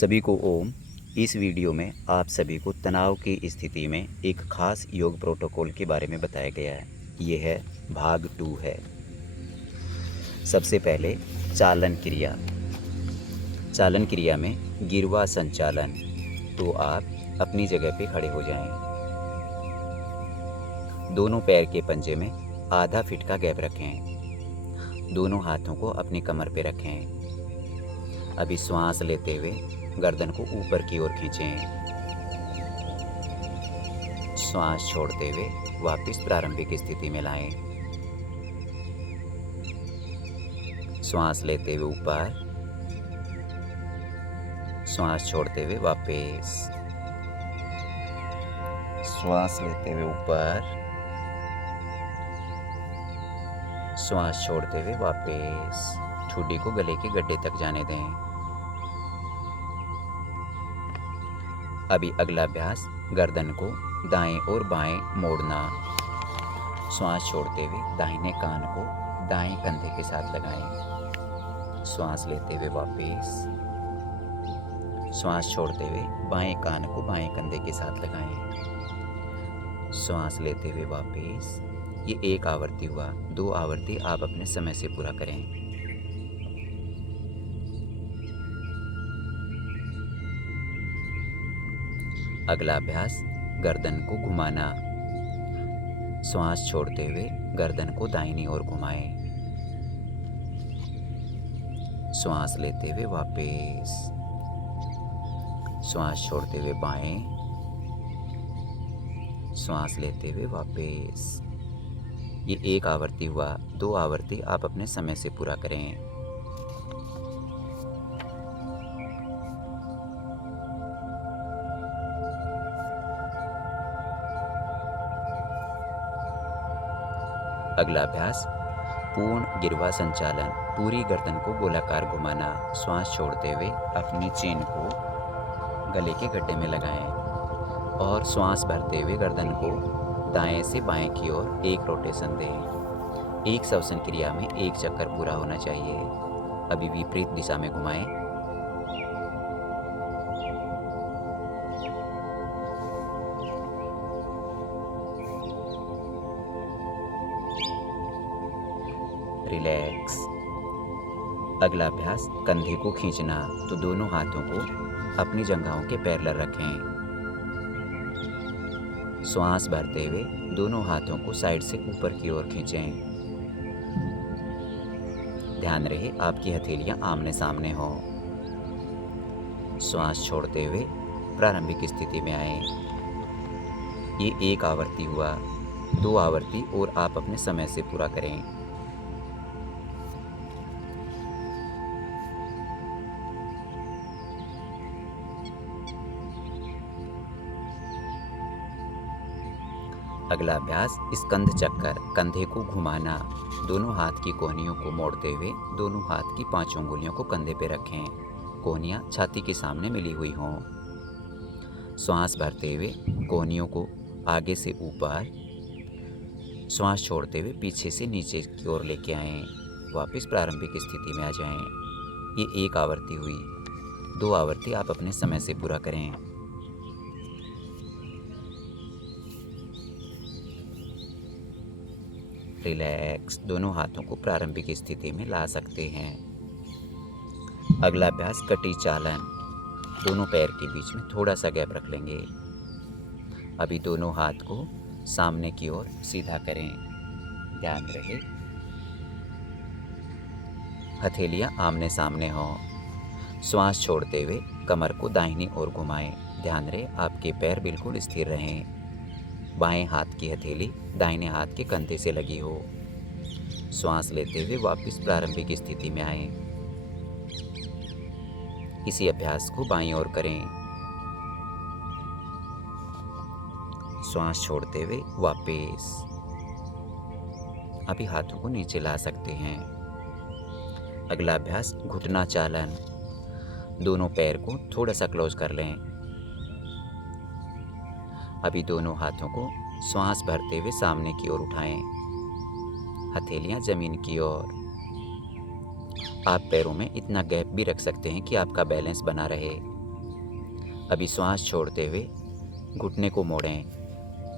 सभी को ओम। इस वीडियो में आप सभी को तनाव की स्थिति में एक खास योग प्रोटोकॉल के बारे में बताया गया है। ये है भाग 2 है। सबसे पहले चालन क्रिया। चालन क्रिया में गिरवा संचालन। तो आप अपनी जगह पे खड़े हो जाएं। दोनों पैर के पंजे में आधा फीट का गैप रखें। दोनों हाथों को अपनी कमर पे रखें। अभी श्वास लेते हुए गर्दन को ऊपर की ओर खींचें। श्वास छोड़ते हुए वापस प्रारंभिक स्थिति में लाएं। श्वास लेते हुए ऊपर, श्वास छोड़ते हुए वापस। श्वास लेते हुए ऊपर, श्वास छोड़ते हुए वापस। ठुड्डी को गले के गड्ढे तक जाने दें। अभी अगला अभ्यास, गर्दन को दाएं और बाएं मोड़ना। श्वास छोड़ते हुए दाहिने कान को दाएं कंधे के साथ लगाएं। श्वास लेते हुए वापस। श्वास छोड़ते हुए बाएं कान को बाएं कंधे के साथ लगाएं। श्वास लेते हुए वापस। ये एक आवृत्ति हुआ। 2 आवृत्ति आप अपने समय से पूरा करें। अगला अभ्यास, गर्दन को घुमाना। श्वास छोड़ते हुए गर्दन को दाहिनी ओर घुमाएं। श्वास लेते हुए वापस। श्वास छोड़ते हुए बाएं। श्वास लेते हुए वापस। ये एक आवृत्ति हुआ। 2 आवृत्ति आप अपने समय से पूरा करें। अगला अभ्यास, पूर्ण गिरवा संचालन। पूरी गर्दन को गोलाकार घुमाना। श्वास छोड़ते हुए अपनी चेन को गले के गड्ढे में लगाएं और श्वास भरते हुए गर्दन को दाएं से बाएं की ओर एक रोटेशन दें। एक श्वसन क्रिया में 1 चक्कर पूरा होना चाहिए। अभी विपरीत दिशा में घुमाएं। रिलैक्स। अगला अभ्यास, कंधे को खींचना। तो दोनों हाथों को अपनी जंघाओं के पैरेलल रखें। श्वास भरते हुए दोनों हाथों को साइड से ऊपर की ओर खींचें। ध्यान रहे आपकी हथेलियां आमने सामने हो। श्वास छोड़ते हुए प्रारंभिक स्थिति में आए। ये एक आवृत्ति हुआ। 2 आवृत्ति और आप अपने समय से पूरा करें। अगला अभ्यास, स्कंध चक्कर। कंधे को घुमाना। दोनों हाथ की कोहनियों को मोड़ते हुए दोनों हाथ की 5 उंगलियों को कंधे पे रखें। कोहनियाँ छाती के सामने मिली हुई हों। श्वास भरते हुए कोहनियों को आगे से ऊपर, श्वास छोड़ते हुए पीछे से नीचे की ओर लेके आएं। वापस प्रारंभिक स्थिति में आ जाएं। ये एक आवृत्ति हुई। 2 आवृत्ति आप अपने समय से पूरा करें। रिलैक्स। दोनों हाथों को प्रारंभिक स्थिति में ला सकते हैं। अगला अभ्यास, कटी चालन। दोनों पैर के बीच में थोड़ा सा गैप रख लेंगे। अभी दोनों हाथ को सामने की ओर सीधा करें। ध्यान रहे हथेलियां आमने सामने हो। श्वास छोड़ते हुए कमर को दाहिनी ओर घुमाएं। ध्यान रहे आपके पैर बिल्कुल स्थिर रहें। बाएं हाथ की हथेली दाहिने हाथ के कंधे से लगी हो। श्वास लेते हुए वापस प्रारंभिक स्थिति में आएं। इसी अभ्यास को बाईं ओर करें। श्वास छोड़ते हुए वापस। अभी हाथों को नीचे ला सकते हैं। अगला अभ्यास, घुटना चालन। दोनों पैर को थोड़ा सा क्लोज कर लें। अभी दोनों हाथों को श्वास भरते हुए सामने की ओर उठाएं। हथेलियां जमीन की ओर। आप पैरों में इतना गैप भी रख सकते हैं कि आपका बैलेंस बना रहे। अभी श्वास छोड़ते हुए घुटने को मोड़ें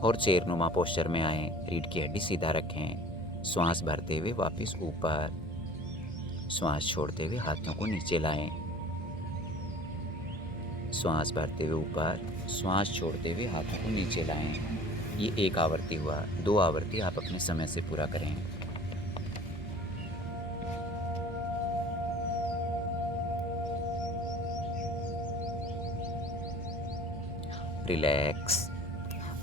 और चेयरनुमा पोस्चर में आएं। रीढ़ की हड्डी सीधा रखें। श्वास भरते हुए वापस ऊपर, श्वास छोड़ते हुए हाथों को नीचे लाएं। श्वास भरते हुए ऊपर, श्वास छोड़ते हुए हाथों को नीचे लाएं। ये एक आवृत्ति हुआ। 2 आवृत्ति आप अपने समय से पूरा करें। रिलैक्स।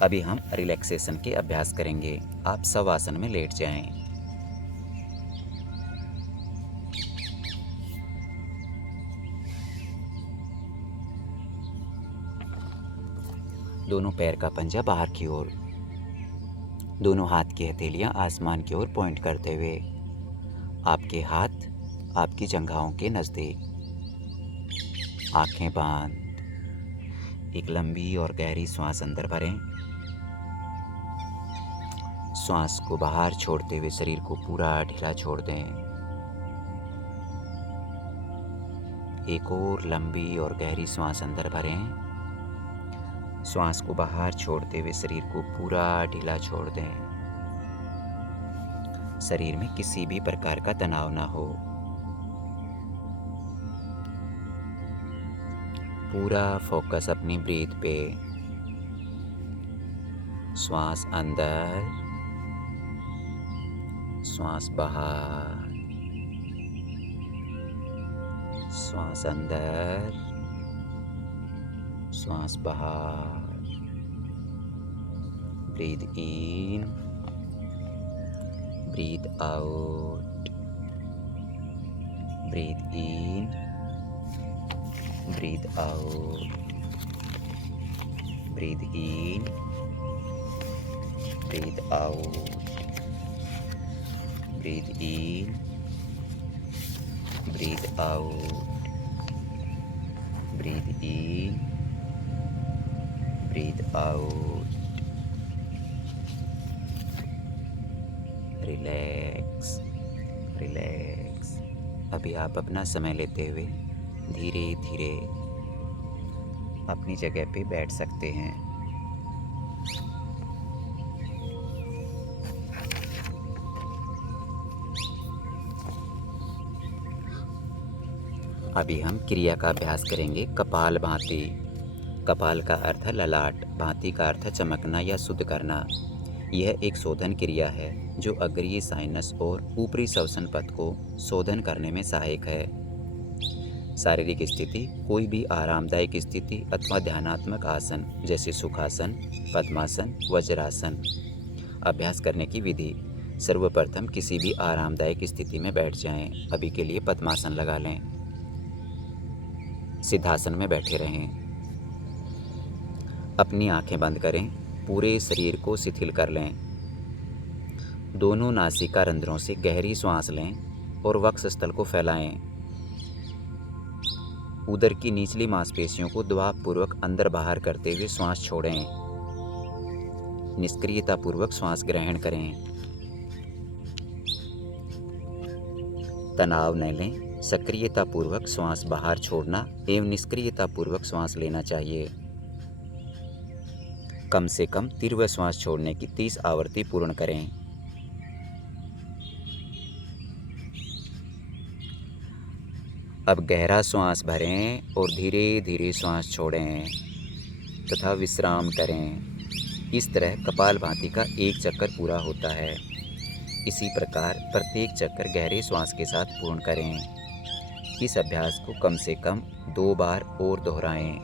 अभी हम रिलैक्सेशन के अभ्यास करेंगे। आप शवासन में लेट जाएं। दोनों पैर का पंजा बाहर की ओर, दोनों हाथ की हथेलियां आसमान की ओर पॉइंट करते हुए, आपके हाथ आपकी जंघाओं के नज़दीक, आंखें बंद। एक लंबी और गहरी श्वास अंदर भरें। श्वास को बाहर छोड़ते हुए शरीर को पूरा ढीला छोड़ दें। एक और लंबी और गहरी श्वास अंदर भरें। श्वास को बाहर छोड़ते हुए शरीर को पूरा ढीला छोड़ दें। शरीर में किसी भी प्रकार का तनाव ना हो। पूरा फोकस अपनी ब्रीथ पे। श्वास अंदर, श्वास बाहर, श्वास अंदर, श्वास बाहर। ब्रीथ इन, ब्रीथ आउट, ब्रीथ इन, ब्रीथ आउट, ब्रीथ इन, ब्रीथ आउट, ब्रीथ इन, ब्रीथ आउट, ब्रीथ इन, ब्रीथ आउट। Relax, relax. अभी आप अपना समय लेते हुए धीरे धीरे अपनी जगह पे बैठ सकते हैं। अभी हम क्रिया का अभ्यास करेंगे। कपाल भाती। कपाल का अर्थ है ललाट, भाती का अर्थ है चमकना या शुद्ध करना। यह एक शोधन क्रिया है जो अग्रीय साइनस और ऊपरी श्वसन पथ को शोधन करने में सहायक है। शारीरिक स्थिति, कोई भी आरामदायक स्थिति अथवा ध्यानात्मक आसन जैसे सुखासन, पद्मासन, वज्रासन। अभ्यास करने की विधि। सर्वप्रथम किसी भी आरामदायक स्थिति में बैठ जाएं। अभी के लिए पद्मासन लगा लें। सिद्धासन में बैठे रहें। अपनी आंखें बंद करें। पूरे शरीर को शिथिल कर लें। दोनों नासिका रंध्रों से गहरी श्वास लें और वक्षस्थल को फैलाएं। उदर की निचली मांसपेशियों को दबावपूर्वक अंदर बाहर करते हुए श्वास छोड़ें। निष्क्रियतापूर्वक श्वास ग्रहण करें। तनाव न लें। सक्रियतापूर्वक श्वास बाहर छोड़ना एवं निष्क्रियतापूर्वक श्वास लेना चाहिए। कम से कम तीव्र श्वास छोड़ने की 30 आवृत्ति पूर्ण करें। अब गहरा श्वास भरें और धीरे धीरे श्वास छोड़ें तथा विश्राम करें। इस तरह कपालभाति का एक चक्कर पूरा होता है। इसी प्रकार प्रत्येक चक्कर गहरे श्वास के साथ पूर्ण करें। इस अभ्यास को कम से कम 2 बार और दोहराएं।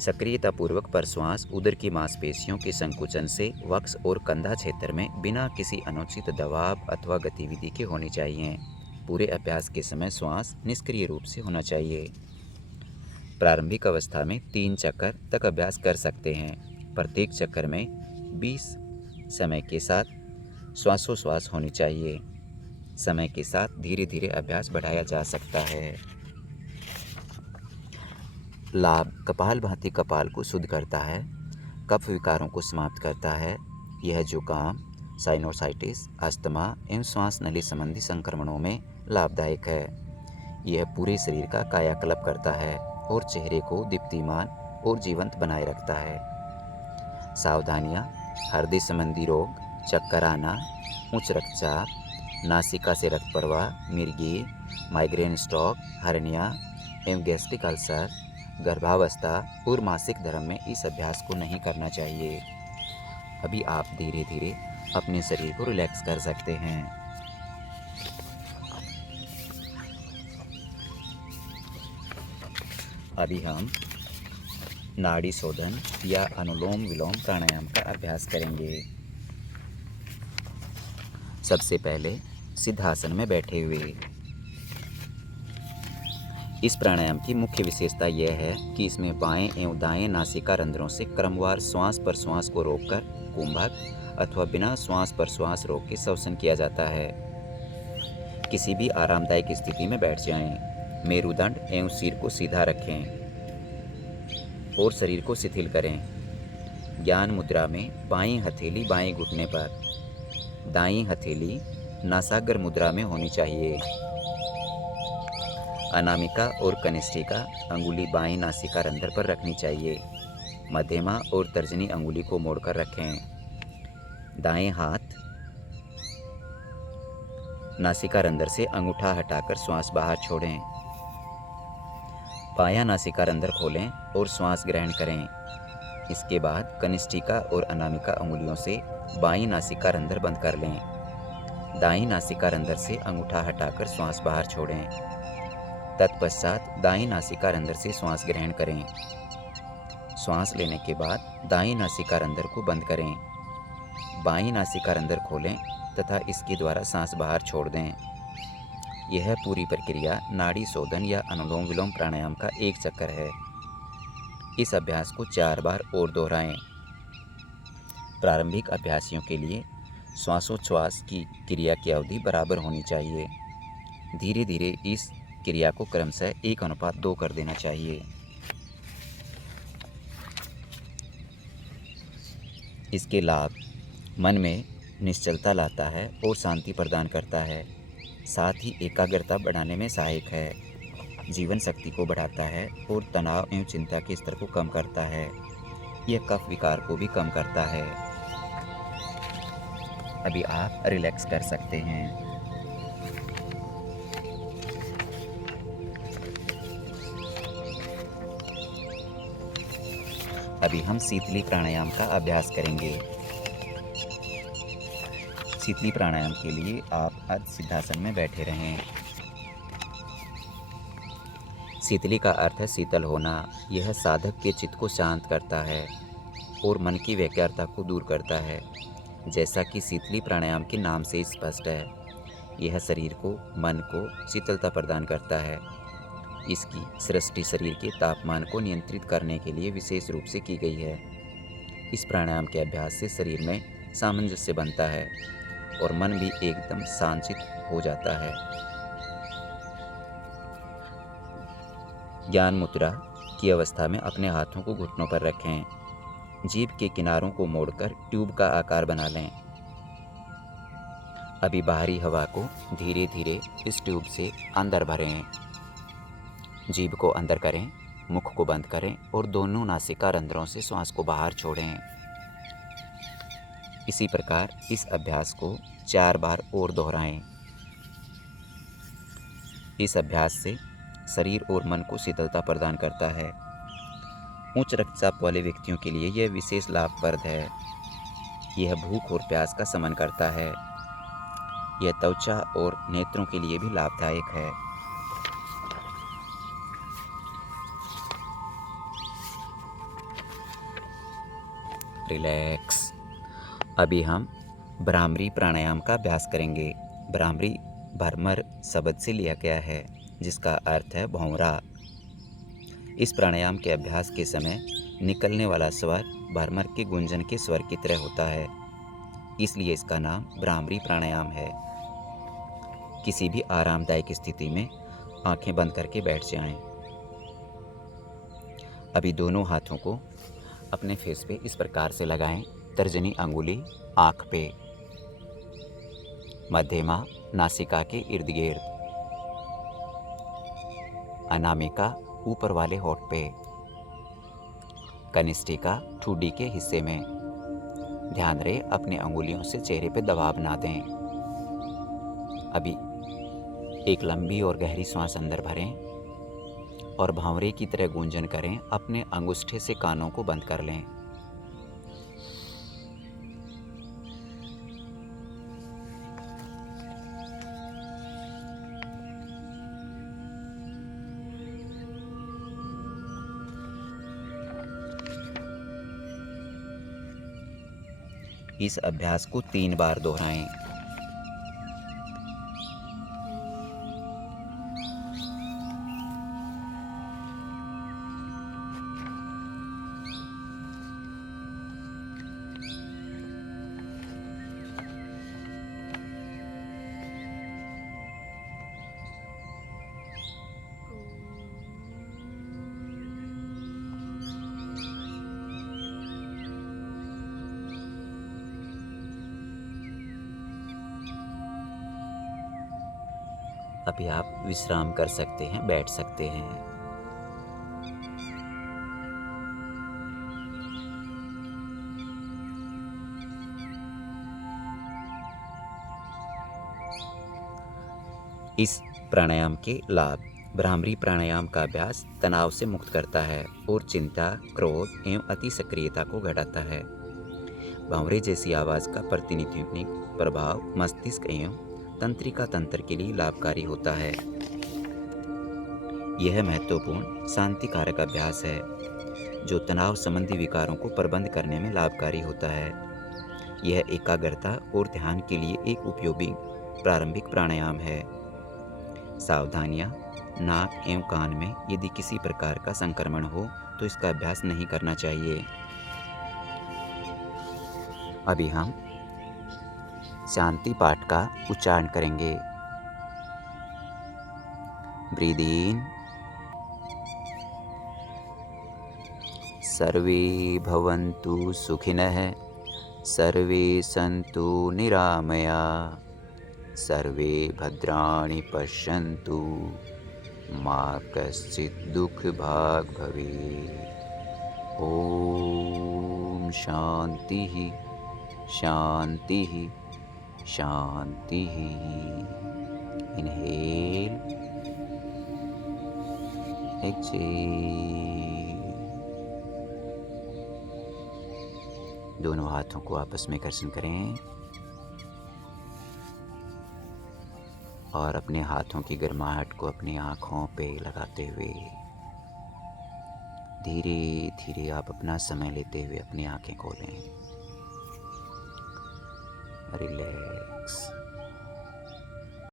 सक्रियतापूर्वक प्रश्वास उदर की मांसपेशियों के संकुचन से वक्ष और कंधा क्षेत्र में बिना किसी अनुचित दबाव अथवा गतिविधि के होनी चाहिए। पूरे अभ्यास के समय श्वास निष्क्रिय रूप से होना चाहिए। प्रारंभिक अवस्था में 3 चक्कर तक अभ्यास कर सकते हैं। प्रत्येक चक्कर में 20 समय के साथ श्वासोश्वास होनी चाहिए। समय के साथ धीरे धीरे अभ्यास बढ़ाया जा सकता है। लाभ। कपालभाति कपाल को शुद्ध करता है, कफ विकारों को समाप्त करता है। यह जुकाम, साइनोसाइटिस, अस्थमा एवं श्वास नली संबंधी संक्रमणों में लाभदायक है। यह पूरे शरीर का कायाकल्प करता है और चेहरे को दीप्तिमान और जीवंत बनाए रखता है। सावधानियाँ: हृदय संबंधी रोग, चक्कर आना, उच्च रक्तचाप, नासिका से रक्त प्रवाह, मिर्गी, माइग्रेन, स्ट्रोक, हर्निया एवं गैस्ट्रिक अल्सर, गर्भावस्था और मासिक धर्म में इस अभ्यास को नहीं करना चाहिए। अभी आप धीरे धीरे अपने शरीर को रिलैक्स कर सकते हैं। अभी हम नाड़ी शोधन या अनुलोम विलोम प्राणायाम का अभ्यास करेंगे। सबसे पहले सिद्धासन में बैठे हुए। इस प्राणायाम की मुख्य विशेषता यह है कि इसमें बाएं एवं दाएं नासिका रंध्रों से क्रमवार श्वास पर श्वास को रोककर कुंभक अथवा बिना श्वास पर श्वास रोक के श्वसन किया जाता है। किसी भी आरामदायक स्थिति में बैठ जाएं। मेरुदंड एवं सिर को सीधा रखें और शरीर को शिथिल करें। ज्ञान मुद्रा में बाईं हथेली बाएं घुटने पर, दाईं हथेली नासाग्र मुद्रा में होनी चाहिए। अनामिका और कनिष्ठिका अंगुली बाईं नासिका रंध्र पर रखनी चाहिए। मध्यमा और तर्जनी अंगुली को मोड़कर रखें। दाएं हाथ नासिका रंध्र से अंगूठा हटाकर श्वास बाहर छोड़ें। बायां नासिका रंध्र खोलें और श्वास ग्रहण करें। इसके बाद कनिष्ठिका और अनामिका अंगुलियों से बाईं नासिका रंध्र बंद कर लें। दाईं नासिका रंध्र से अंगूठा हटाकर श्वास बाहर छोड़ें। तत्पश्चात दाईं नासिका रंध्र से श्वास ग्रहण करें। श्वास लेने के बाद दाईं नासिका रंध्र को बंद करें। बाईं नासिका रंध्र खोलें तथा इसके द्वारा सांस बाहर छोड़ दें। यह पूरी प्रक्रिया नाड़ी शोधन या अनुलोम विलोम प्राणायाम का एक चक्कर है। इस अभ्यास को 4 बार और दोहराएं। प्रारंभिक अभ्यासियों के लिए श्वासोच्छ्वास की क्रिया की अवधि बराबर होनी चाहिए। धीरे धीरे इस क्रिया को क्रमशः 1:2 कर देना चाहिए। इसके लाभ: मन में निश्चलता लाता है और शांति प्रदान करता है। साथ ही एकाग्रता बढ़ाने में सहायक है। जीवन शक्ति को बढ़ाता है और तनाव एवं चिंता के स्तर को कम करता है। यह कफ विकार को भी कम करता है। अभी आप रिलैक्स कर सकते हैं। अभी हम शीतली प्राणायाम का अभ्यास करेंगे। शीतली प्राणायाम के लिए आप अर्ध सिद्धासन में बैठे रहें। शीतली का अर्थ है शीतल होना। यह साधक के चित्त को शांत करता है और मन की व्यग्रता को दूर करता है। जैसा कि शीतली प्राणायाम के नाम से स्पष्ट है, यह शरीर को, मन को शीतलता प्रदान करता है। इसकी सृष्टि शरीर के तापमान को नियंत्रित करने के लिए विशेष रूप से की गई है। इस प्राणायाम के अभ्यास से शरीर में सामंजस्य बनता है और मन भी एकदम शांत हो जाता है। ज्ञान मुद्रा की अवस्था में अपने हाथों को घुटनों पर रखें। जीभ के किनारों को मोड़कर ट्यूब का आकार बना लें। अभी बाहरी हवा को धीरे धीरे इस ट्यूब से अंदर भरें। जीभ को अंदर करें, मुख को बंद करें और दोनों नासिका रंध्रों से श्वास को बाहर छोड़ें। इसी प्रकार इस अभ्यास को 4 बार और दोहराएं। इस अभ्यास से शरीर और मन को शीतलता प्रदान करता है। उच्च रक्तचाप वाले व्यक्तियों के लिए यह विशेष लाभप्रद है। यह भूख और प्यास का शमन करता है। यह त्वचा और नेत्रों के लिए भी लाभदायक है। रिलैक्स। अभी हम भ्रामरी प्राणायाम का अभ्यास करेंगे। भ्रामरी भ्रमर शब्द से लिया गया है, जिसका अर्थ है भौंरा। इस प्राणायाम के अभ्यास के समय निकलने वाला स्वर भ्रमर के गुंजन के स्वर की तरह होता है, इसलिए इसका नाम भ्रामरी प्राणायाम है। किसी भी आरामदायक स्थिति में आंखें बंद करके बैठ जाएं। अभी दोनों हाथों को अपने फेस पे इस प्रकार से लगाएं। तर्जनी अंगुली आँख पे, मध्यमा नासिका के इर्द गिर्द, अनामिका ऊपर वाले होठ पे, कनिष्ठिका ठुड्डी के हिस्से में। ध्यान रहे अपनी अंगुलियों से चेहरे पे दबाव ना दें। अभी एक लंबी और गहरी सांस अंदर भरें और भंवरे की तरह गूंजन करें। अपने अंगूठे से कानों को बंद कर लें। इस अभ्यास को 3 बार दोहराएं। अभी आप विश्राम कर सकते हैं, बैठ सकते हैं। इस प्राणायाम के लाभ। भ्रामरी प्राणायाम का अभ्यास तनाव से मुक्त करता है और चिंता, क्रोध एवं अति सक्रियता को घटाता है। भंवरे जैसी आवाज़ का प्रतिनिधित्व प्रभाव मस्तिष्क एवं तंत्रिका तंत्र के लिए लाभकारी होता है। यह महत्वपूर्ण शांति कारक अभ्यास है जो तनाव संबंधी विकारों को प्रबंध करने में लाभकारी होता है। यह एकाग्रता और ध्यान के लिए एक उपयोगी प्रारंभिक प्राणायाम है। सावधानियां, नाक एवं कान में यदि किसी प्रकार का संक्रमण हो तो इसका अभ्यास नहीं करना चाहिए। अभी हम शांति पाठ का उच्चारण करेंगे। Breathe in. सर्वे भवन्तु सुखिनः, सर्वे सन्तु निरामया, सर्वे भद्राणि पश्यन्तु, मा कश्चित् दुःखभाग् भवेत्। ओम शांति शांति शांति। Inhale, exhale. दोनों हाथों को आपस में घर्षण करें और अपने हाथों की गर्माहट को अपनी आँखों पे लगाते हुए धीरे धीरे आप अपना समय लेते हुए अपनी आँखें खोलें। रिलैक्स।